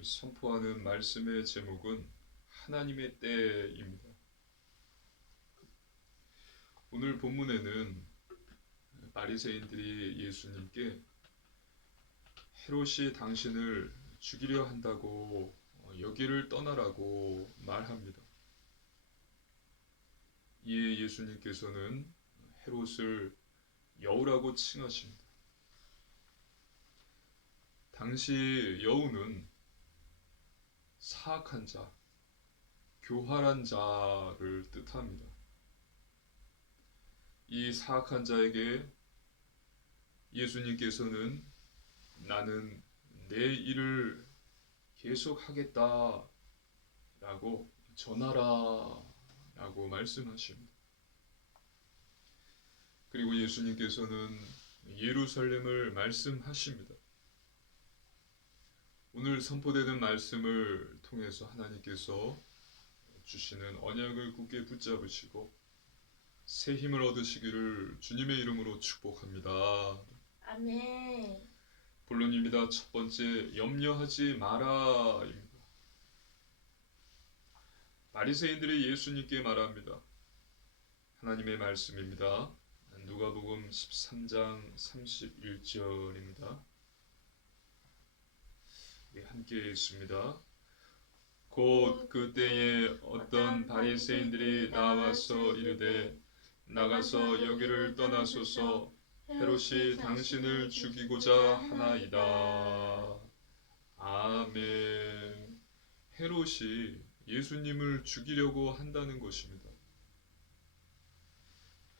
오늘 선포하는 말씀의 제목은 하나님의 때입니다. 오늘 본문에는 바리새인들이 예수님께 헤롯이 당신을 죽이려 한다고 여기를 떠나라고 말합니다. 이에 예수님께서는 헤롯을 여우라고 칭하십니다. 당시 여우는 사악한 자, 교활한 자를 뜻합니다. 이 사악한 자에게 예수님께서는 나는 내 일을 계속하겠다 라고 전하라 라고 말씀하십니다. 그리고 예수님께서는 예루살렘을 말씀하십니다. 오늘 선포되는 말씀을 통해서 하나님께서 주시는 언약을 굳게 붙잡으시고 새 힘을 얻으시기를 주님의 이름으로 축복합니다. 아멘. 본론입니다. 첫 번째, 염려하지 마라입니다. 바리새인들이 예수님께 말합니다. 하나님의 말씀입니다. 누가복음 13장 31절입니다. 함께 읽습니다. 곧 그때에 어떤 바리새인들이 나와서 이르되 나가서 여기를 떠나소서 헤롯이 당신을 죽이고자 하나이다. 아멘. 헤롯이 예수님을 죽이려고 한다는 것입니다.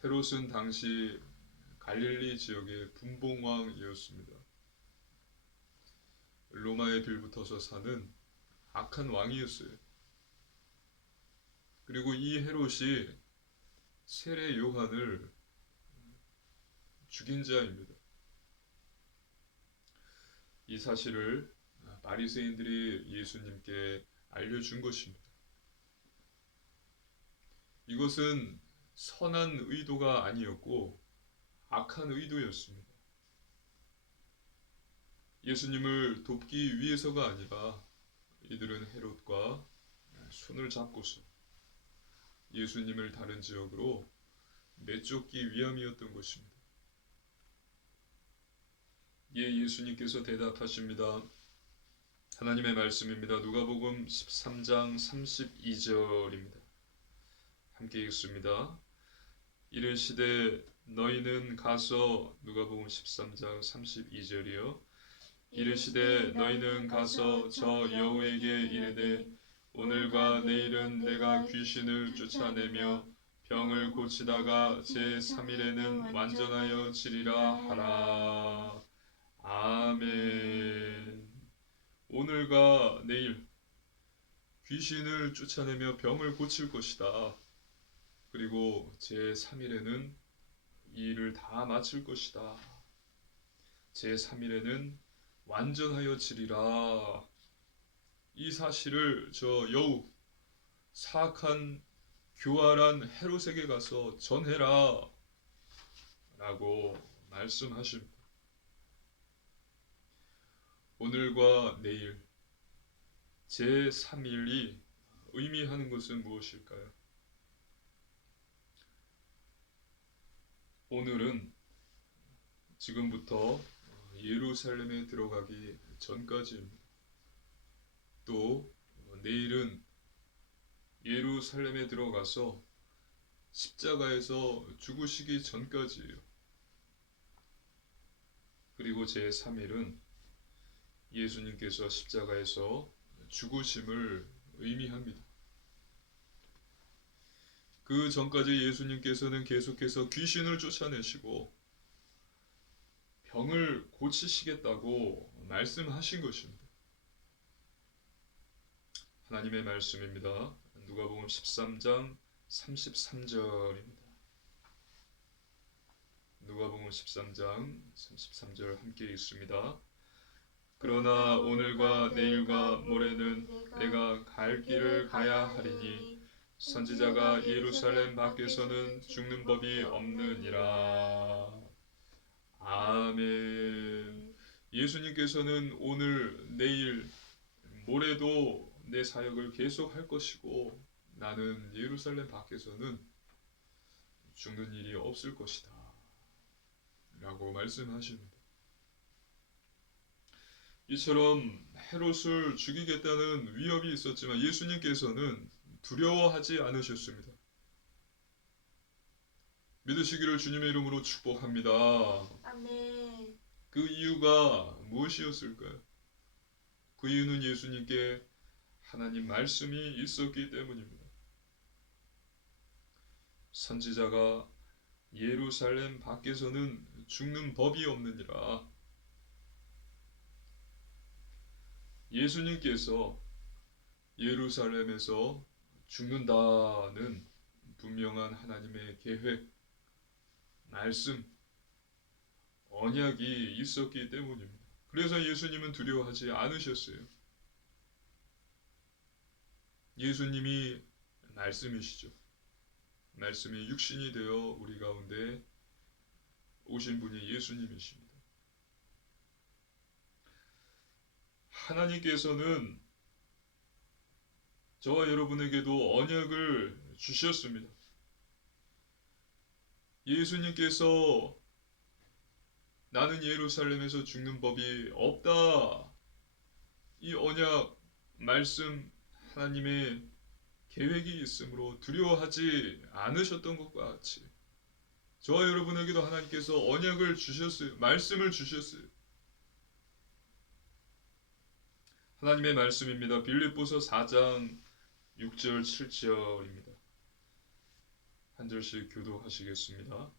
헤롯은 당시 갈릴리 지역의 분봉왕이었습니다. 로마에 빌붙어서 사는 악한 왕이었어요. 그리고 이 헤롯이 세례 요한을 죽인 자입니다. 이 사실을 바리새인들이 예수님께 알려준 것입니다. 이것은 선한 의도가 아니었고 악한 의도였습니다. 예수님을 돕기 위해서가 아니라 이들은 헤롯과 손을 잡고서 예수님을 다른 지역으로 내쫓기 위함이었던 것입니다. 예수님께서 대답하십니다. 하나님의 말씀입니다. 누가복음 13장 32절입니다. 함께 읽습니다. 이르시되 너희는 가서 누가복음 13장 32절이요. 이르시되 너희는 가서 저 여우에게 이르되 오늘과 내일은 내가 귀신을 쫓아내며 병을 고치다가 제3일에는 완전하여 지리라 하라. 아멘. 오늘과 내일 귀신을 쫓아내며 병을 고칠 것이다. 그리고 제3일에는 이 일을 다 마칠 것이다. 제3일에는 완전하여 지리라. 이 사실을 저 여우, 사악한 교활한 헤롯에게 가서 전해라 라고 말씀하십니다. 오늘과 내일 제3일이 의미하는 것은 무엇일까요? 오늘은 지금부터 예루살렘에 들어가기 전까지입니다. 또 내일은 예루살렘에 들어가서 십자가에서 죽으시기 전까지예요. 그리고 제3일은 예수님께서 십자가에서 죽으심을 의미합니다. 그 전까지 예수님께서는 계속해서 귀신을 쫓아내시고 병을 고치시겠다고 말씀하신 것입니다. 하나님의 말씀입니다. 누가복음 13장 33절입니다. 누가복음 13장 33절 함께 읽습니다. 그러나 오늘과 내일과 모레는 내가 갈 길을 가야 하리니 선지자가 예루살렘 밖에서는 죽는 법이 없느니라. 아멘. 예수님께서는 오늘, 내일, 모레도 내 사역을 계속할 것이고 나는 예루살렘 밖에서는 죽는 일이 없을 것이다 라고 말씀하십니다. 이처럼 헤롯을 죽이겠다는 위협이 있었지만 예수님께서는 두려워하지 않으셨습니다. 믿으시기를 주님의 이름으로 축복합니다. 아멘. 그 이유가 무엇이었을까요? 그 이유는 예수님께 하나님 말씀이 있었기 때문입니다. 선지자가 예루살렘 밖에서는 죽는 법이 없느니라. 예수님께서 예루살렘에서 죽는다는 분명한 하나님의 계획, 말씀, 언약이 있었기 때문입니다. 그래서 예수님은 두려워하지 않으셨어요. 예수님이 말씀이시죠. 말씀이 육신이 되어 우리 가운데 오신 분이 예수님이십니다. 하나님께서는 저와 여러분에게도 언약을 주셨습니다. 예수님께서 나는 예루살렘에서 죽는 법이 없다. 이 언약, 말씀, 하나님의 계획이 있으므로 두려워하지 않으셨던 것과 같이 저와 여러분에게도 하나님께서 언약을 주셨어요. 말씀을 주셨어요. 하나님의 말씀입니다. 빌립보서 4장 6절 7절입니다. 한 절씩 교도하시겠습니다.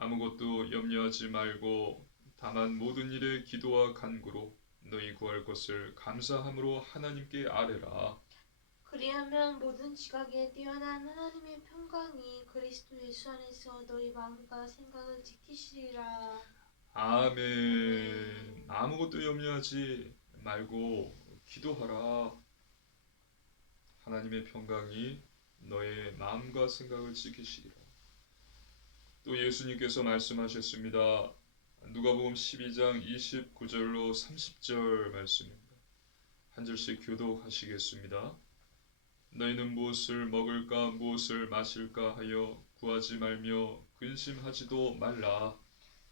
아무것도 염려하지 말고 다만 모든 일에 기도와 간구로 너희 구할 것을 감사함으로 하나님께 아뢰라. 그리하면 모든 지각에 뛰어난 하나님의 평강이 그리스도 예수 안에서 너희 마음과 생각을 지키시리라. 아멘. 아무것도 염려하지 말고 기도하라. 하나님의 평강이 너의 마음과 생각을 지키시리라. 또 예수님께서 말씀하셨습니다. 누가복음 12장 29절로 30절 말씀입니다. 한 절씩 교독하시겠습니다. 너희는 무엇을 먹을까 무엇을 마실까 하여 구하지 말며 근심하지도 말라.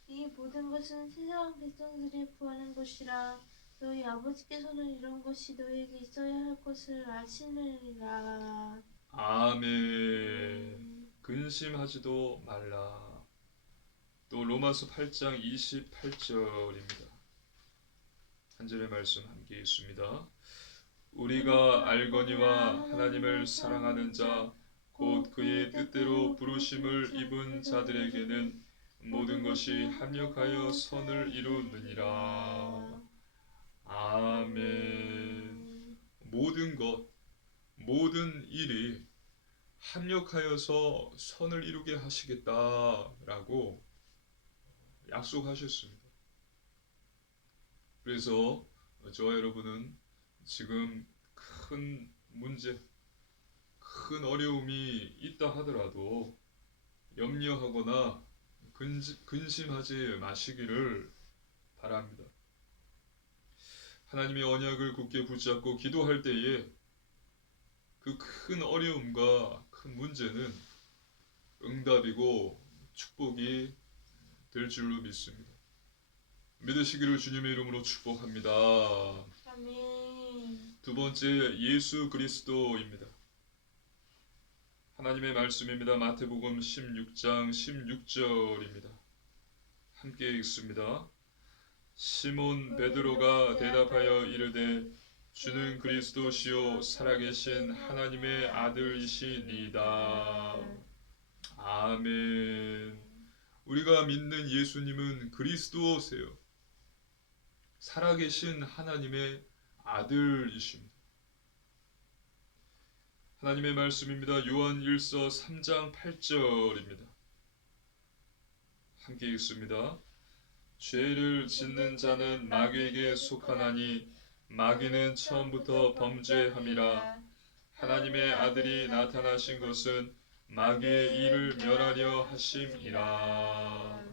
이 모든 것은 세상 백성들이 구하는 것이라. 너희 아버지께서는 이런 것이 너희에게 있어야 할 것을 아시느니라. 아멘. 근심하지도 말라. 또 로마서 8장 28절입니다. 한 절의 말씀 함께 있습니다. 우리가 알거니와 하나님을 사랑하는 자 곧 그의 뜻대로 부르심을 입은 자들에게는 모든 것이 합력하여 선을 이루느니라. 아멘. 모든 것, 모든 일이 합력하여서 선을 이루게 하시겠다라고 약속하셨습니다. 그래서 저와 여러분은 지금 큰 문제, 큰 어려움이 있다 하더라도 염려하거나 근심하지 마시기를 바랍니다. 하나님의 언약을 굳게 붙잡고 기도할 때에 그 큰 어려움과 큰 문제는 응답이고 축복이 될 줄로 믿습니다. 믿으시기를 주님의 이름으로 축복합니다. 아멘. 두 번째, 예수 그리스도입니다. 하나님의 말씀입니다. 마태복음 16장 16절입니다. 함께 읽습니다. 시몬 베드로가 대답하여 이르되 주는 그리스도시요 살아계신 하나님의 아들이시니이다. 아멘. 우리가 믿는 예수님은 그리스도세요. 살아계신 하나님의 아들이십니다. 하나님의 말씀입니다. 요한 1서 3장 8절입니다. 함께 읽습니다. 죄를 짓는 자는 마귀에게 속하나니 마귀는 처음부터 범죄함이라. 하나님의 아들이 나타나신 것은 마귀의 일을 멸하려 하심이라.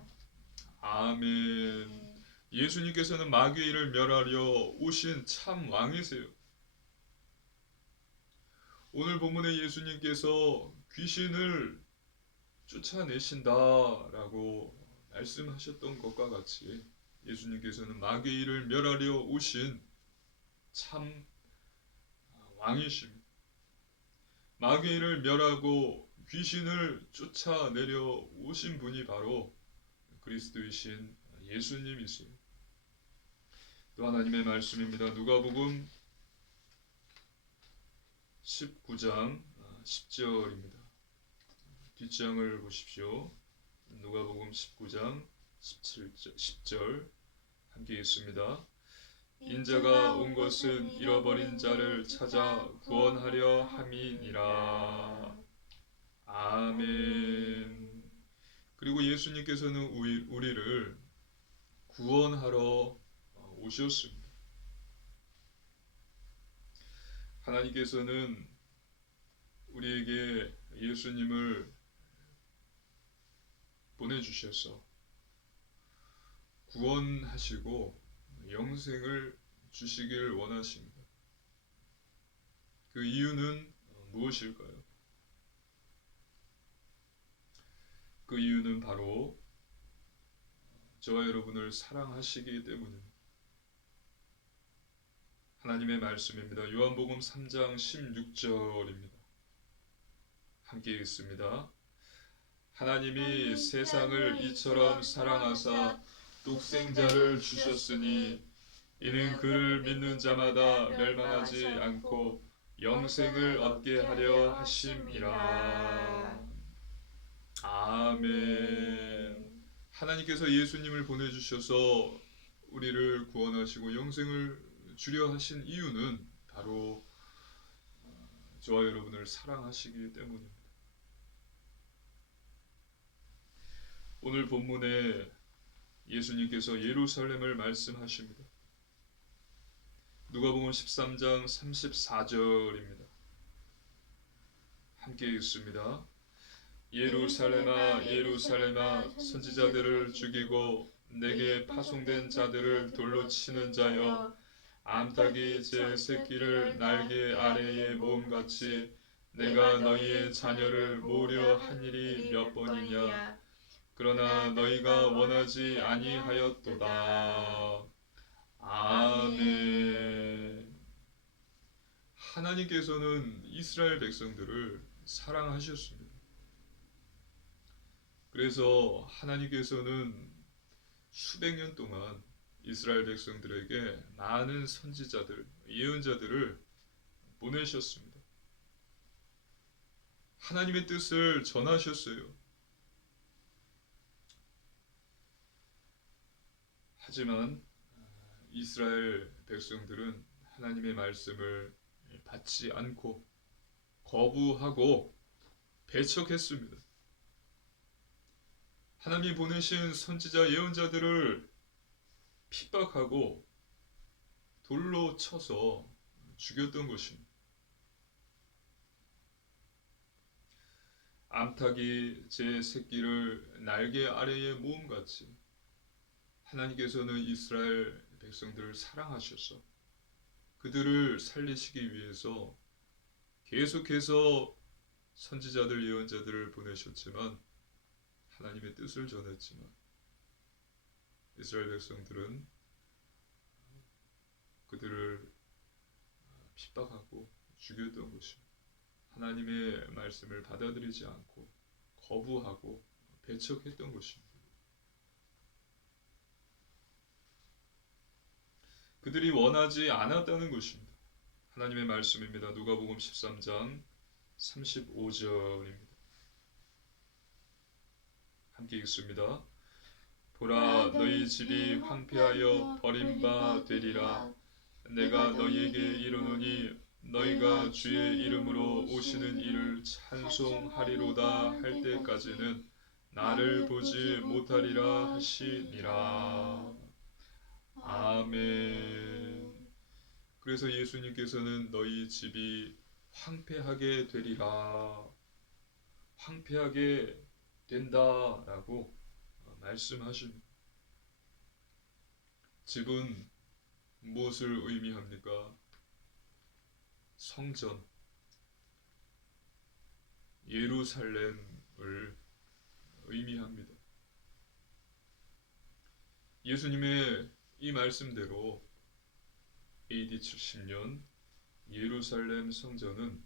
아멘. 예수님께서는 마귀의 일을 멸하려 오신 참 왕이세요. 오늘 본문에 예수님께서 귀신을 쫓아내신다라고 말씀하셨던 것과 같이 예수님께서는 마귀를 멸하려 오신 참 왕이십니다. 마귀를 멸하고 귀신을 쫓아내려 오신 분이 바로 그리스도이신 예수님이세요. 또 하나님의 말씀입니다. 누가복음 19장 10절입니다. 뒷장을 보십시오. 누가복음 19장 10절 함께 읽습니다. 인자가 온 것은 잃어버린 자를 찾아 구원하려 함이니라. 아멘. 그리고 예수님께서는 우리를 구원하러 오셨습니다. 하나님께서는 우리에게 예수님을 보내주셔서 구원하시고 영생을 주시길 원하십니다. 그 이유는 무엇일까요? 그 이유는 바로 저와 여러분을 사랑하시기 때문입니다. 하나님의 말씀입니다. 요한복음 3장 16절입니다. 함께 읽습니다. 하나님이 세상을 이처럼 사랑하사 독생자를 주셨으니 이는 그를 믿는 자마다 멸망하지 않고 영생을 얻게 하려 하심이라. 아멘. 하나님께서 예수님을 보내주셔서 우리를 구원하시고 영생을 주려 하신 이유는 바로 저와 여러분을 사랑하시기 때문입니다. 오늘 본문에 예수님께서 예루살렘을 말씀하십니다. 누가복음 13장 34절입니다. 함께 읽습니다. 예루살렘아 예루살렘아 선지자들을 죽이고 내게 파송된 자들을 돌로 치는 자여 암탉이 제 새끼를 날개 아래에 모음같이 내가 너희의 자녀를 모으려 한 일이 몇 번이냐. 그러나 너희가 원하지 아니하였도다. 아멘. 하나님께서는 이스라엘 백성들을 사랑하셨습니다. 그래서 하나님께서는 수백 년 동안 이스라엘 백성들에게 많은 선지자들, 예언자들을 보내셨습니다. 하나님의 뜻을 전하셨어요. 하지만 이스라엘 백성들은 하나님의 말씀을 받지 않고 거부하고 배척했습니다. 하나님이 보내신 선지자 예언자들을 핍박하고 돌로 쳐서 죽였던 것입니다. 암탉이 제 새끼를 날개 아래에 모음같이 하나님께서는 이스라엘 백성들을 사랑하셔서 그들을 살리시기 위해서 계속해서 선지자들 예언자들을 보내셨지만 하나님의 뜻을 전했지만 이스라엘 백성들은 그들을 핍박하고 죽였던 것입니다. 하나님의 말씀을 받아들이지 않고 거부하고 배척했던 것입니다. 그들이 원하지 않았다는 것입니다. 하나님의 말씀입니다. 누가복음 13장 35절입니다. 함께 읽습니다. 보라 너희 집이 황폐하여 버림바 되리라. 내가 너희에게 이르노니 너희가 주의 이름으로 오시는 이를 찬송하리로다 할 때까지는 나를 보지 못하리라 하시니라. 아멘. 그래서 예수님께서는 너희 집이 황폐하게 되리라, 황폐하게 된다라고 말씀하십니다. 집은 무엇을 의미합니까? 성전, 예루살렘을 의미합니다. 예수님의 이 말씀대로 AD 70년 예루살렘 성전은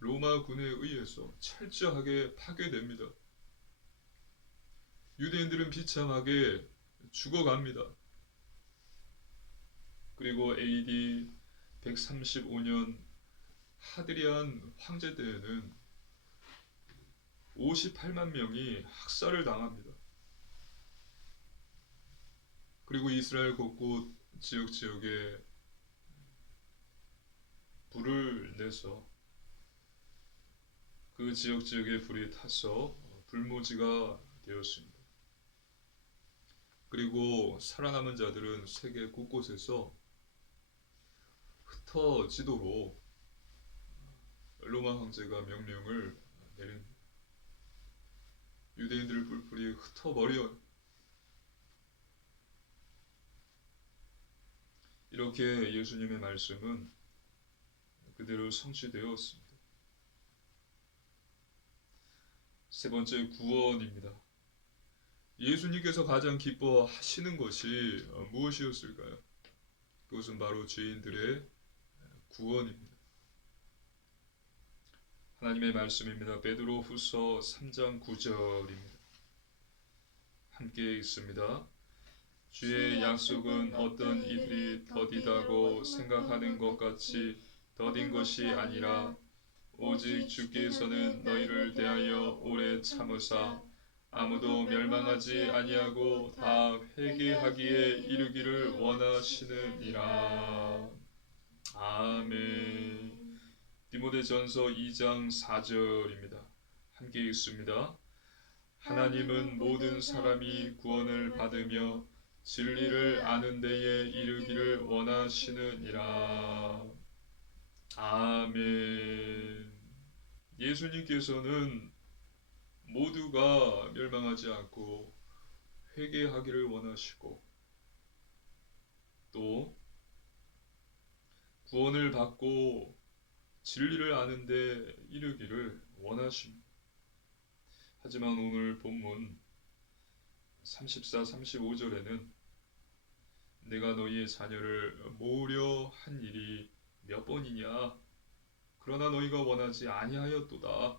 로마군에 의해서 철저하게 파괴됩니다. 유대인들은 비참하게 죽어갑니다. 그리고 AD 135년 하드리안 황제 때에는 58만 명이 학살을 당합니다. 그리고 이스라엘 곳곳 지역에 불을 내서 그 지역에 불이 타서 불모지가 되었습니다. 그리고 살아남은 자들은 세계 곳곳에서 흩어지도록 로마 황제가 명령을 내립니다. 유대인들을 뿔뿔이 흩어버려. 이렇게 예수님의 말씀은 그대로 성취되었습니다. 세 번째, 구원입니다. 예수님께서 가장 기뻐하시는 것이 무엇이었을까요? 그것은 바로 죄인들의 구원입니다. 하나님의 말씀입니다. 베드로 후서 3장 9절입니다. 함께 읽습니다. 주의 약속은 어떤 이들이 더디다고 생각하는 것 같이 더딘 것이 아니라 오직 주께서는 너희를 대하여 오래 참으사 아무도 멸망하지 아니하고 다 회개하기에 이르기를 원하시느니라. 아멘. 디모데전서 2장 4절입니다. 함께 읽습니다. 하나님은 모든 사람이 구원을 받으며 진리를 아는 데에 이르기를 원하시느니라. 아멘. 예수님께서는 모두가 멸망하지 않고 회개하기를 원하시고 또 구원을 받고 진리를 아는 데 이르기를 원하십니다. 하지만 오늘 본문 34, 35절에는 내가 너희의 자녀를 모으려 한 일이 몇 번이냐? 그러나 너희가 원하지 아니하였도다.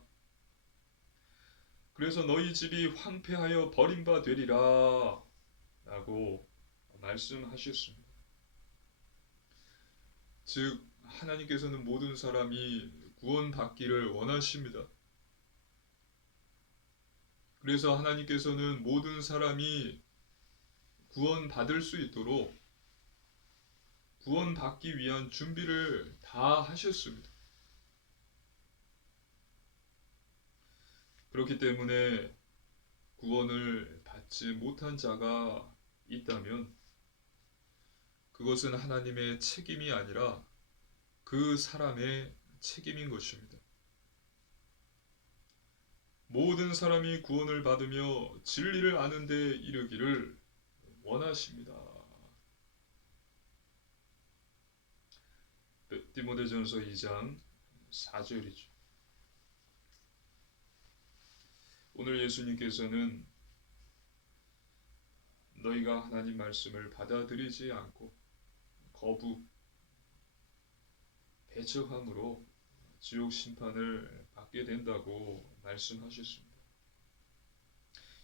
그래서 너희 집이 황폐하여 버림바 되리라 라고 말씀하셨습니다. 즉 하나님께서는 모든 사람이 구원받기를 원하십니다. 그래서 하나님께서는 모든 사람이 구원받을 수 있도록 구원받기 위한 준비를 다 하셨습니다. 그렇기 때문에 구원을 받지 못한 자가 있다면 그것은 하나님의 책임이 아니라 그 사람의 책임인 것입니다. 모든 사람이 구원을 받으며 진리를 아는 데 이르기를 원하십니다. 디모데전서 2장 4절이죠. 오늘 예수님께서는 너희가 하나님 말씀을 받아들이지 않고 거부, 배척함으로 지옥 심판을 받게 된다고 말씀하셨습니다.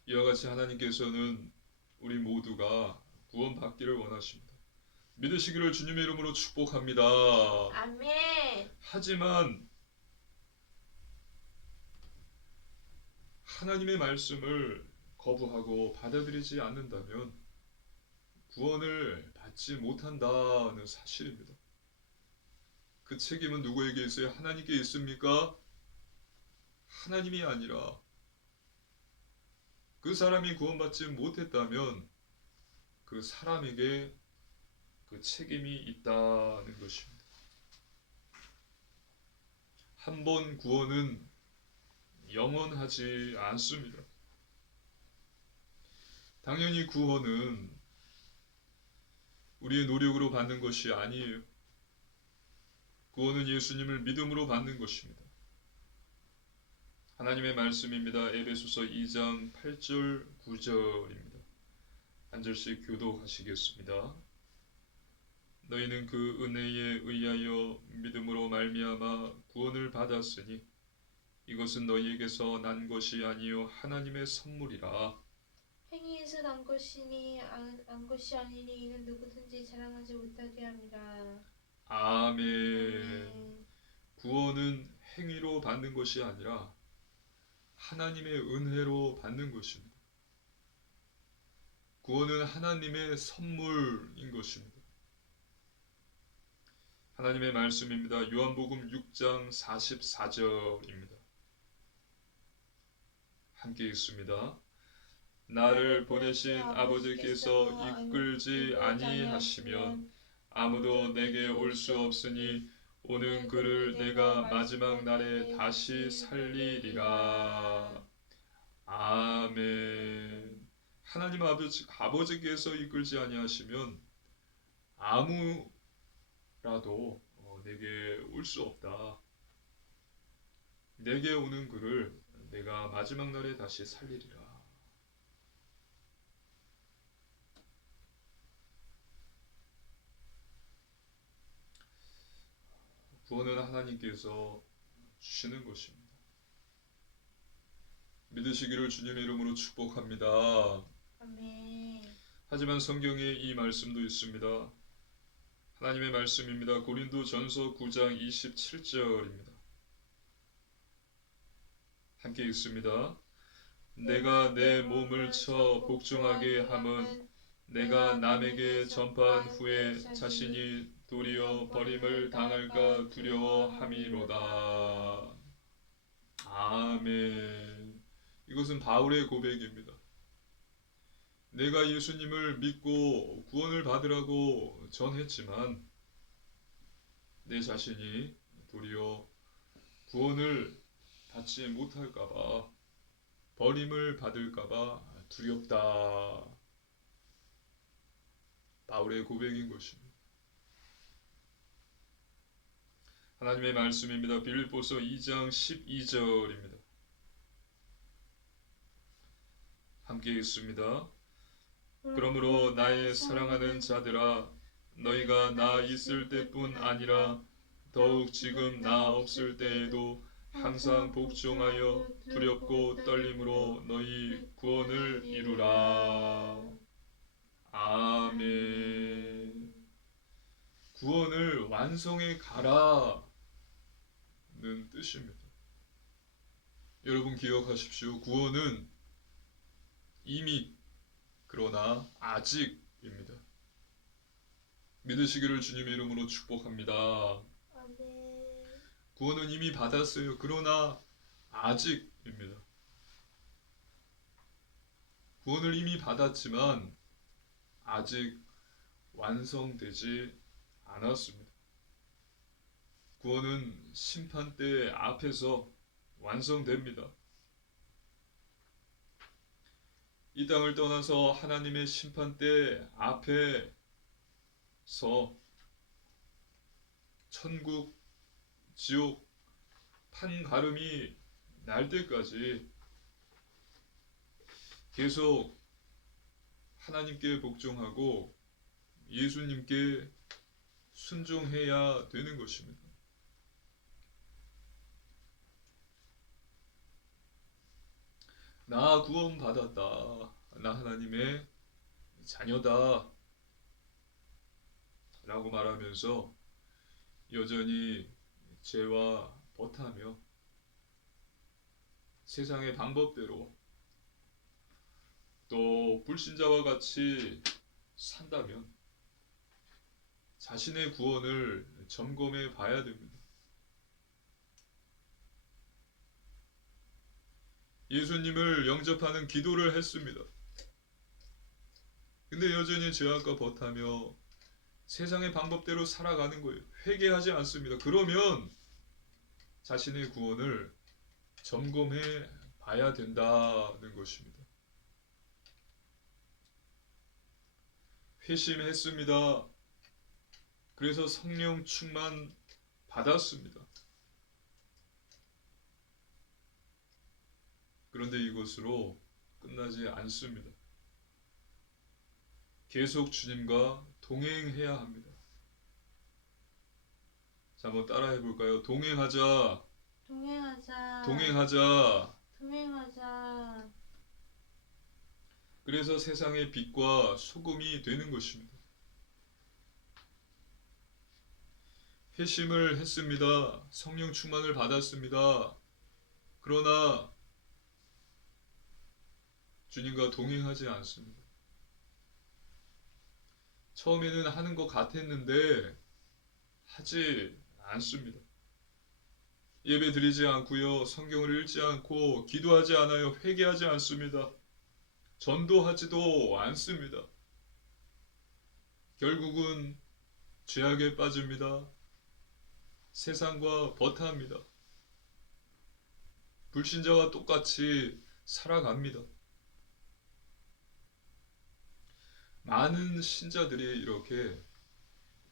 이와 같이 하나님께서는 우리 모두가 구원받기를 원하십니다. 믿으시기를 주님의 이름으로 축복합니다. 아멘. 하지만 하나님의 말씀을 거부하고 받아들이지 않는다면 구원을 받지 못한다는 사실입니다. 그 책임은 누구에게 있어요? 하나님께 있습니까? 하나님이 아니라 그 사람이 구원받지 못했다면 그 사람에게 그 책임이 있다는 것입니다. 한 번 구원은 영원하지 않습니다. 당연히 구원은 우리의 노력으로 받는 것이 아니에요. 구원은 예수님을 믿음으로 받는 것입니다. 하나님의 말씀입니다. 에베소서 2장 8절 9절입니다. 한 절씩 교독하시겠습니다. 너희는 그 은혜에 의하여 믿음으로 말미암아 구원을 받았으니 이것은 너희에게서 난 것이 아니요 하나님의 선물이라. 행위에서 난 것이니 안 것이 아니니 이는 누구든지 자랑하지 못하게 함이라. 아멘. 아멘. 구원은 행위로 받는 것이 아니라 하나님의 은혜로 받는 것입니다. 구원은 하나님의 선물인 것입니다. 하나님의 말씀입니다. 요한복음 6장 44절입니다. 함께 읽습니다. 나를 보내신 아버지께서 이끌지 아니하시면 아무도 내게 올 수 없으니 오는 그를 내가 마지막 날에 다시 살리리라. 아멘. 하나님 아버지께서 이끌지 아니하시면 아무라도 내게 올 수 없다. 내게 오는 그를 내가 마지막 날에 다시 살리리라. 구원은 하나님께서 주시는 것입니다. 믿으시기를 주님의 이름으로 축복합니다. 아멘. 하지만 성경에 이 말씀도 있습니다. 하나님의 말씀입니다. 고린도전서 9장 27절입니다. 함께 읽습니다. 내가 내 몸을 쳐 복종하게 함은 내가 남에게 전파한 후에 자신이 도리어 버림을 당할까 두려워함이로다. 아멘. 이것은 바울의 고백입니다. 내가 예수님을 믿고 구원을 받으라고 전했지만 내 자신이 도리어 구원을 받지 못할까봐 버림을 받을까봐 두렵다. 바울의 고백인 것입니다. 하나님의 말씀입니다. 빌립보서 2장 12절입니다. 함께 읽습니다. 그러므로 나의 사랑하는 자들아 너희가 나 있을 때뿐 아니라 더욱 지금 나 없을 때에도 항상 복종하여 두렵고 떨림으로 너희 구원을 이루라. 아멘. 구원을 완성해 가라는 뜻입니다. 여러분 기억하십시오. 구원은 이미 그러나 아직입니다. 믿으시기를 주님의 이름으로 축복합니다. 아멘. 구원은 이미 받았어요. 그러나 아직입니다. 구원을 이미 받았지만 아직 완성되지 않았습니다. 구원은 심판대 앞에서 완성됩니다. 이 땅을 떠나서 하나님의 심판대 앞에서 천국, 지옥, 판가름이 날 때까지 계속 하나님께 복종하고 예수님께 순종해야 되는 것입니다. 나 구원받았다. 나 하나님의 자녀다. 라고 말하면서 여전히 죄와 버타며 세상의 방법대로 또 불신자와 같이 산다면 자신의 구원을 점검해 봐야 됩니다. 예수님을 영접하는 기도를 했습니다. 근데 여전히 죄악과 버타며 세상의 방법대로 살아가는 거예요. 회개하지 않습니다. 그러면 자신의 구원을 점검해 봐야 된다는 것입니다. 회심했습니다. 그래서 성령 충만 받았습니다. 그런데 이것으로 끝나지 않습니다. 계속 주님과 동행해야 합니다. 자, 한번 따라해 볼까요? 동행하자. 동행하자. 동행하자. 동행하자. 그래서 세상의 빛과 소금이 되는 것입니다. 회심을 했습니다. 성령 충만을 받았습니다. 그러나 주님과 동행하지 않습니다. 처음에는 하는 것 같았는데 하지 않습니다. 예배 드리지 않고요. 성경을 읽지 않고 기도하지 않아요. 회개하지 않습니다. 전도하지도 않습니다. 결국은 죄악에 빠집니다. 세상과 버타합니다. 불신자와 똑같이 살아갑니다. 많은 신자들이 이렇게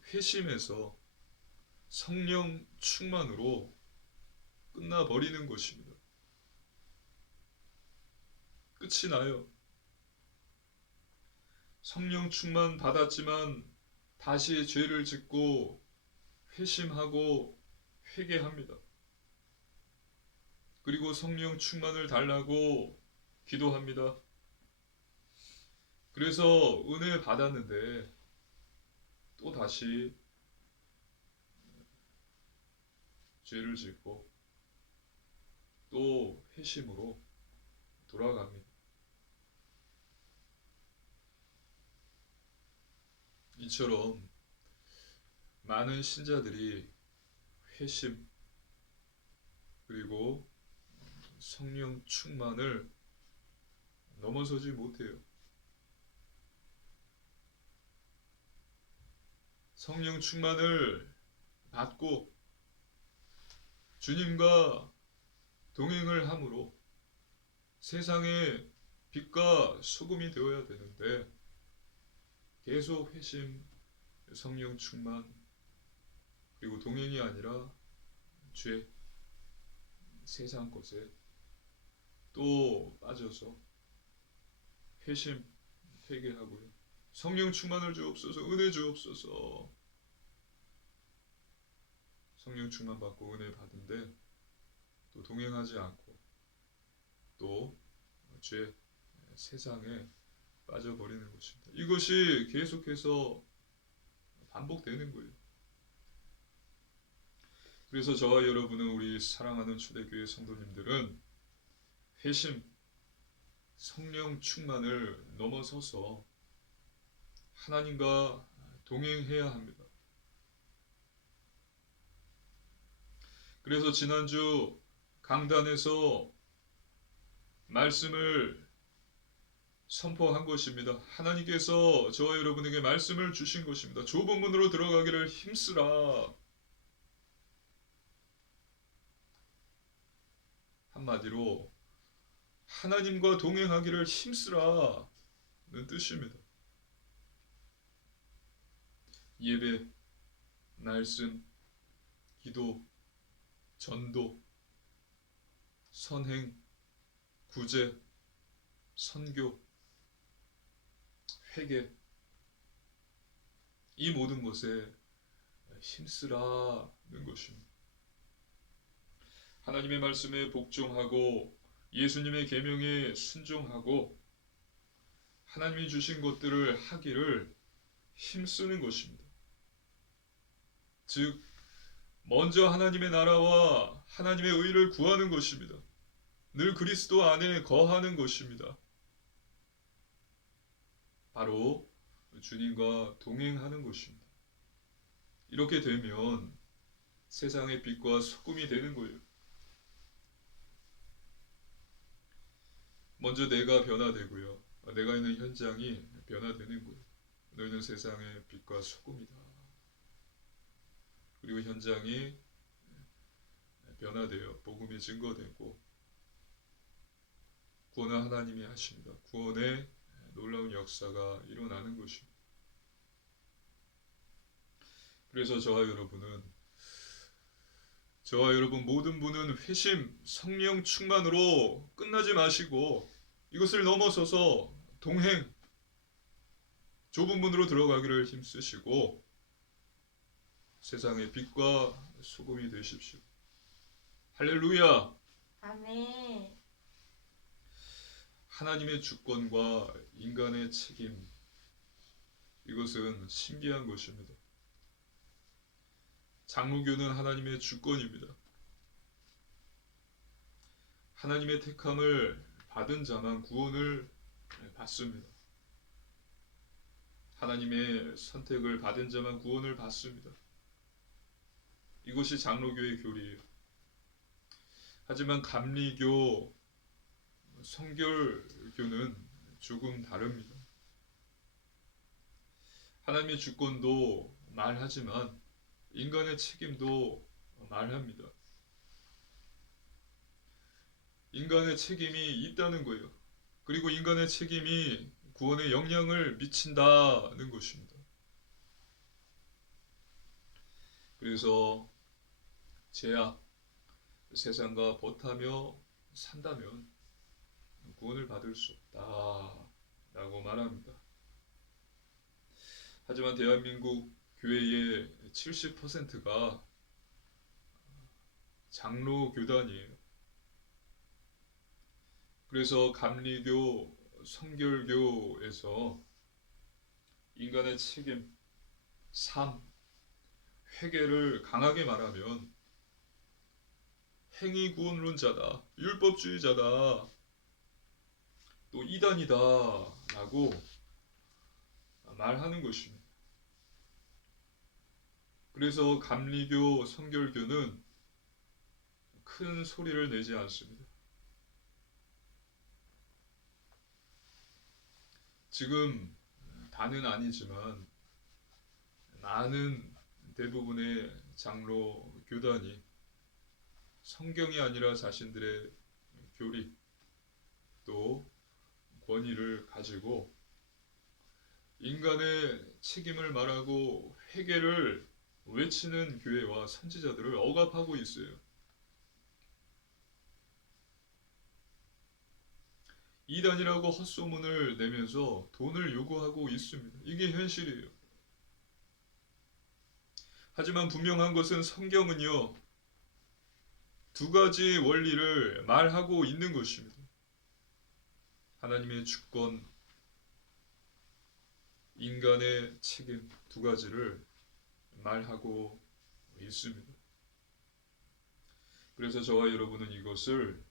회심해서 성령 충만으로 끝나버리는 것입니다. 끝이 나요. 성령 충만 받았지만 다시 죄를 짓고 회심하고 회개합니다. 그리고 성령 충만을 달라고 기도합니다. 그래서 은혜 받았는데 또 다시 죄를 짓고 또 회심으로 돌아갑니다. 이처럼 많은 신자들이 회심 그리고 성령 충만을 넘어서지 못해요. 성령 충만을 받고 주님과 동행을 함으로 세상의 빛과 소금이 되어야 되는데 계속 회심, 성령 충만 그리고 동행이 아니라 죄, 세상 것에 또 빠져서 회심, 회개하고요. 성령 충만을 주옵소서, 은혜 주옵소서. 성령 충만 받고 은혜 받은데 또 동행하지 않고 또 죄, 세상에 빠져버리는 것입니다. 이것이 계속해서 반복되는 거예요. 그래서 저와 여러분은 우리 사랑하는 초대교회 성도님들은 회심, 성령 충만을 넘어서서 하나님과 동행해야 합니다. 그래서 지난주 강단에서 말씀을 선포한 것입니다. 하나님께서 저와 여러분에게 말씀을 주신 것입니다. 좁은 문으로 들어가기를 힘쓰라. 한마디로 하나님과 동행하기를 힘쓰라는 뜻입니다. 예배, 말씀, 기도, 전도, 선행, 구제, 선교, 회개 이 모든 것에 힘쓰라는 것입니다. 하나님의 말씀에 복종하고 예수님의 계명에 순종하고 하나님이 주신 것들을 하기를 힘쓰는 것입니다. 즉 먼저 하나님의 나라와 하나님의 의를 구하는 것입니다. 늘 그리스도 안에 거하는 것입니다. 바로 주님과 동행하는 것입니다. 이렇게 되면 세상의 빛과 소금이 되는 거예요. 먼저 내가 변화되고요. 내가 있는 현장이 변화되는 거예요. 너희는 세상의 빛과 소금이다. 그리고 현장이 변화되어 복음이 증거되고 구원은 하나님이 하십니다. 구원의 놀라운 역사가 일어나는 것입니다. 그래서 저와 여러분은 저와 여러분 모든 분은 회심, 성령 충만으로 끝나지 마시고 이것을 넘어서서 동행, 좁은 문으로 들어가기를 힘쓰시고 세상의 빛과 소금이 되십시오. 할렐루야! 아멘. 하나님의 주권과 인간의 책임, 이것은 신비한 것입니다. 장로교는 하나님의 주권입니다. 하나님의 택함을 받은 자만 구원을 받습니다. 하나님의 선택을 받은 자만 구원을 받습니다. 이것이 장로교의 교리예요. 하지만 감리교, 성결교는 조금 다릅니다. 하나님의 주권도 말하지만 인간의 책임도 말합니다. 인간의 책임이 있다는 거예요. 그리고 인간의 책임이 구원에 영향을 미친다는 것입니다. 그래서 죄악, 세상과 벗하며 산다면 구원을 받을 수 없다라고 말합니다. 하지만 대한민국 교회의 70%가 장로 교단이에요. 그래서 감리교, 성결교에서 인간의 책임, 삶, 회개를 강하게 말하면 행위구원론자다, 율법주의자다, 또 이단이다 라고 말하는 것입니다. 그래서 감리교, 성결교는 큰 소리를 내지 않습니다. 지금 다는 아니지만 많은 대부분의 장로 교단이 성경이 아니라 자신들의 교리 또 권위를 가지고 인간의 책임을 말하고 회개를 외치는 교회와 선지자들을 억압하고 있어요. 이단이라고 헛소문을 내면서 돈을 요구하고 있습니다. 이게 현실이에요. 하지만 분명한 것은 성경은요, 두 가지 원리를 말하고 있는 것입니다. 하나님의 주권, 인간의 책임 두 가지를 말하고 있습니다. 그래서 저와 여러분은 이것을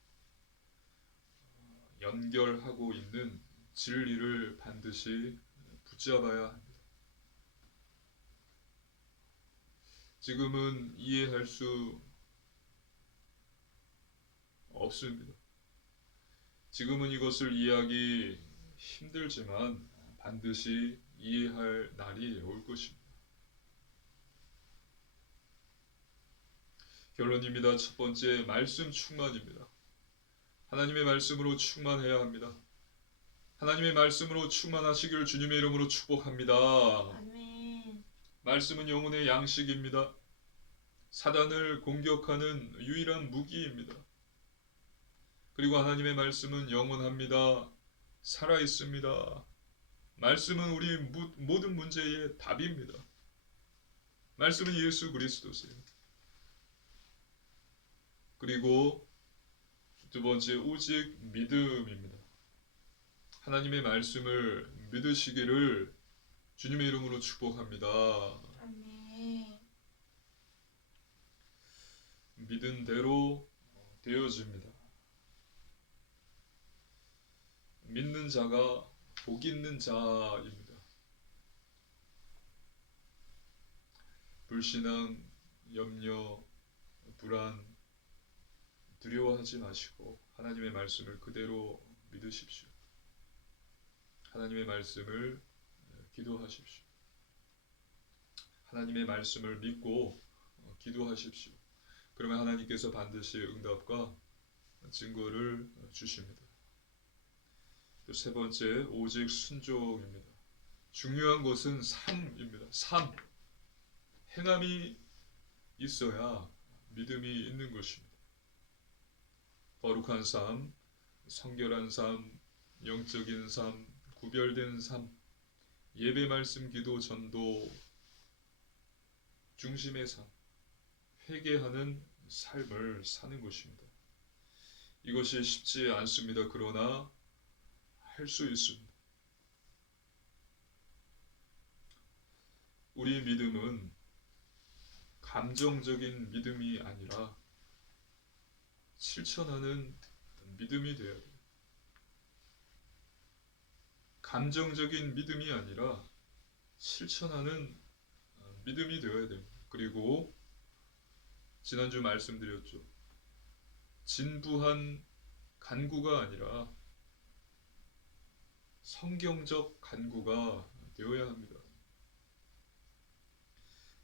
연결하고 있는 진리를 반드시 붙잡아야 합니다. 지금은 이해할 수 없습니다. 지금은 이것을 이해하기 힘들지만 반드시 이해할 날이 올 것입니다. 결론입니다. 첫 번째, 말씀 충만입니다. 하나님의 말씀으로 충만해야 합니다. 하나님의 말씀으로 충만하시길 주님의 이름으로 축복합니다. 아멘. 말씀은 영혼의 양식입니다. 사단을 공격하는 유일한 무기입니다. 그리고 하나님의 말씀은 영원합니다. 살아있습니다. 말씀은 우리 모든 문제의 답입니다. 말씀은 예수 그리스도세요. 그리고 두 번째, 오직 믿음입니다. 하나님의 말씀을 믿으시기를 주님의 이름으로 축복합니다. 아멘. 믿은 대로 되어집니다. 믿는 자가 복 있는 자입니다. 불신앙, 염려, 불안, 두려워하지 마시고 하나님의 말씀을 그대로 믿으십시오. 하나님의 말씀을 기도하십시오. 하나님의 말씀을 믿고 기도하십시오. 그러면 하나님께서 반드시 응답과 증거를 주십니다. 또 세 번째, 오직 순종입니다. 중요한 것은 삶입니다. 삶. 행함이 있어야 믿음이 있는 것입니다. 거룩한 삶, 성결한 삶, 영적인 삶, 구별된 삶, 예배, 말씀, 기도, 전도 중심의 삶, 회개하는 삶을 사는 것입니다. 이것이 쉽지 않습니다. 그러나 할 수 있습니다. 우리 믿음은 감정적인 믿음이 아니라 실천하는 믿음이 되어야 돼요. 감정적인 믿음이 아니라 실천하는 믿음이 되어야 됩니다. 그리고 지난주 말씀드렸죠. 진부한 간구가 아니라 성경적 간구가 되어야 합니다.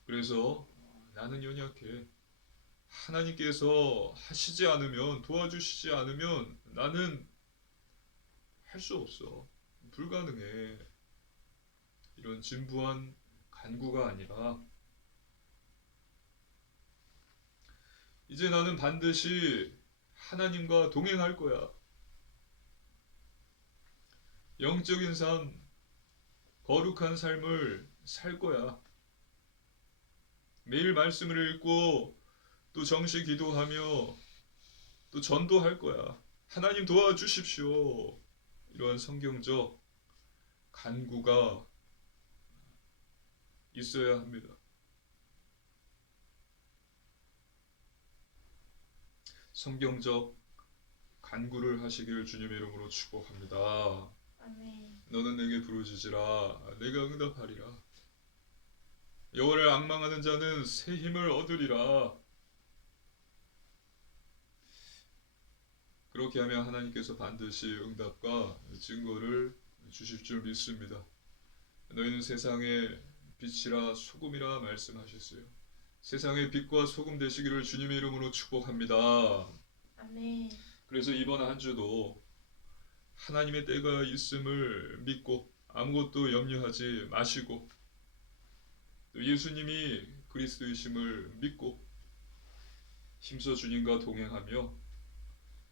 그래서 나는 연약해. 하나님께서 하시지 않으면, 도와주시지 않으면 나는 할 수 없어. 불가능해. 이런 진부한 간구가 아니라 이제 나는 반드시 하나님과 동행할 거야. 영적인 삶, 거룩한 삶을 살 거야. 매일 말씀을 읽고 또 정시 기도하며 또 전도할 거야. 하나님 도와주십시오. 이러한 성경적 간구가 있어야 합니다. 성경적 간구를 하시길 주님의 이름으로 축복합니다. 아멘. 너는 내게 부르짖으라 내가 응답하리라. 여호와를 앙망하는 자는 새 힘을 얻으리라. 그렇게 하면 하나님께서 반드시 응답과 증거를 주실 줄 믿습니다. 너희는 세상의 빛이라 소금이라 말씀하셨어요. 세상의 빛과 소금 되시기를 주님의 이름으로 축복합니다. 아멘. 그래서 이번 한 주도 하나님의 때가 있음을 믿고 아무것도 염려하지 마시고 또 예수님이 그리스도이심을 믿고 힘써 주님과 동행하며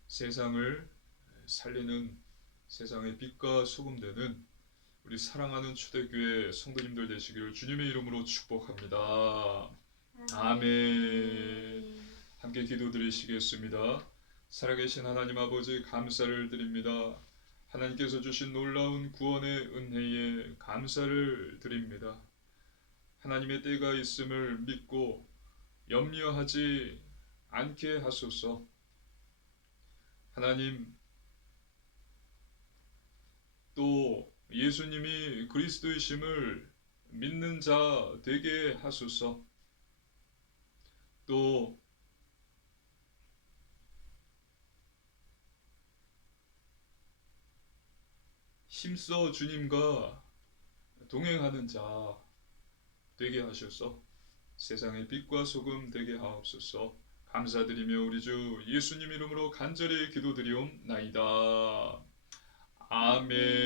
세상을 살리는 세상의 빛과 소금 되는 우리 사랑하는 초대교회 성도님들 되시기를 주님의 이름으로 축복합니다. 아멘. 함께 기도드리시겠습니다. 살아계신 하나님 아버지 감사를 드립니다. 하나님께서 주신 놀라운 구원의 은혜에 감사를 드립니다. 하나님의 때가 있음을 믿고 염려하지 않게 하소서. 하나님, 또 예수님이 그리스도이심을 믿는 자 되게 하소서. 또 힘써 주님과 동행하는 자 되게 하셔서 세상의 빛과 소금 되게 하옵소서. 감사드리며 우리 주 예수님 이름으로 간절히 기도드리옵나이다. 아멘.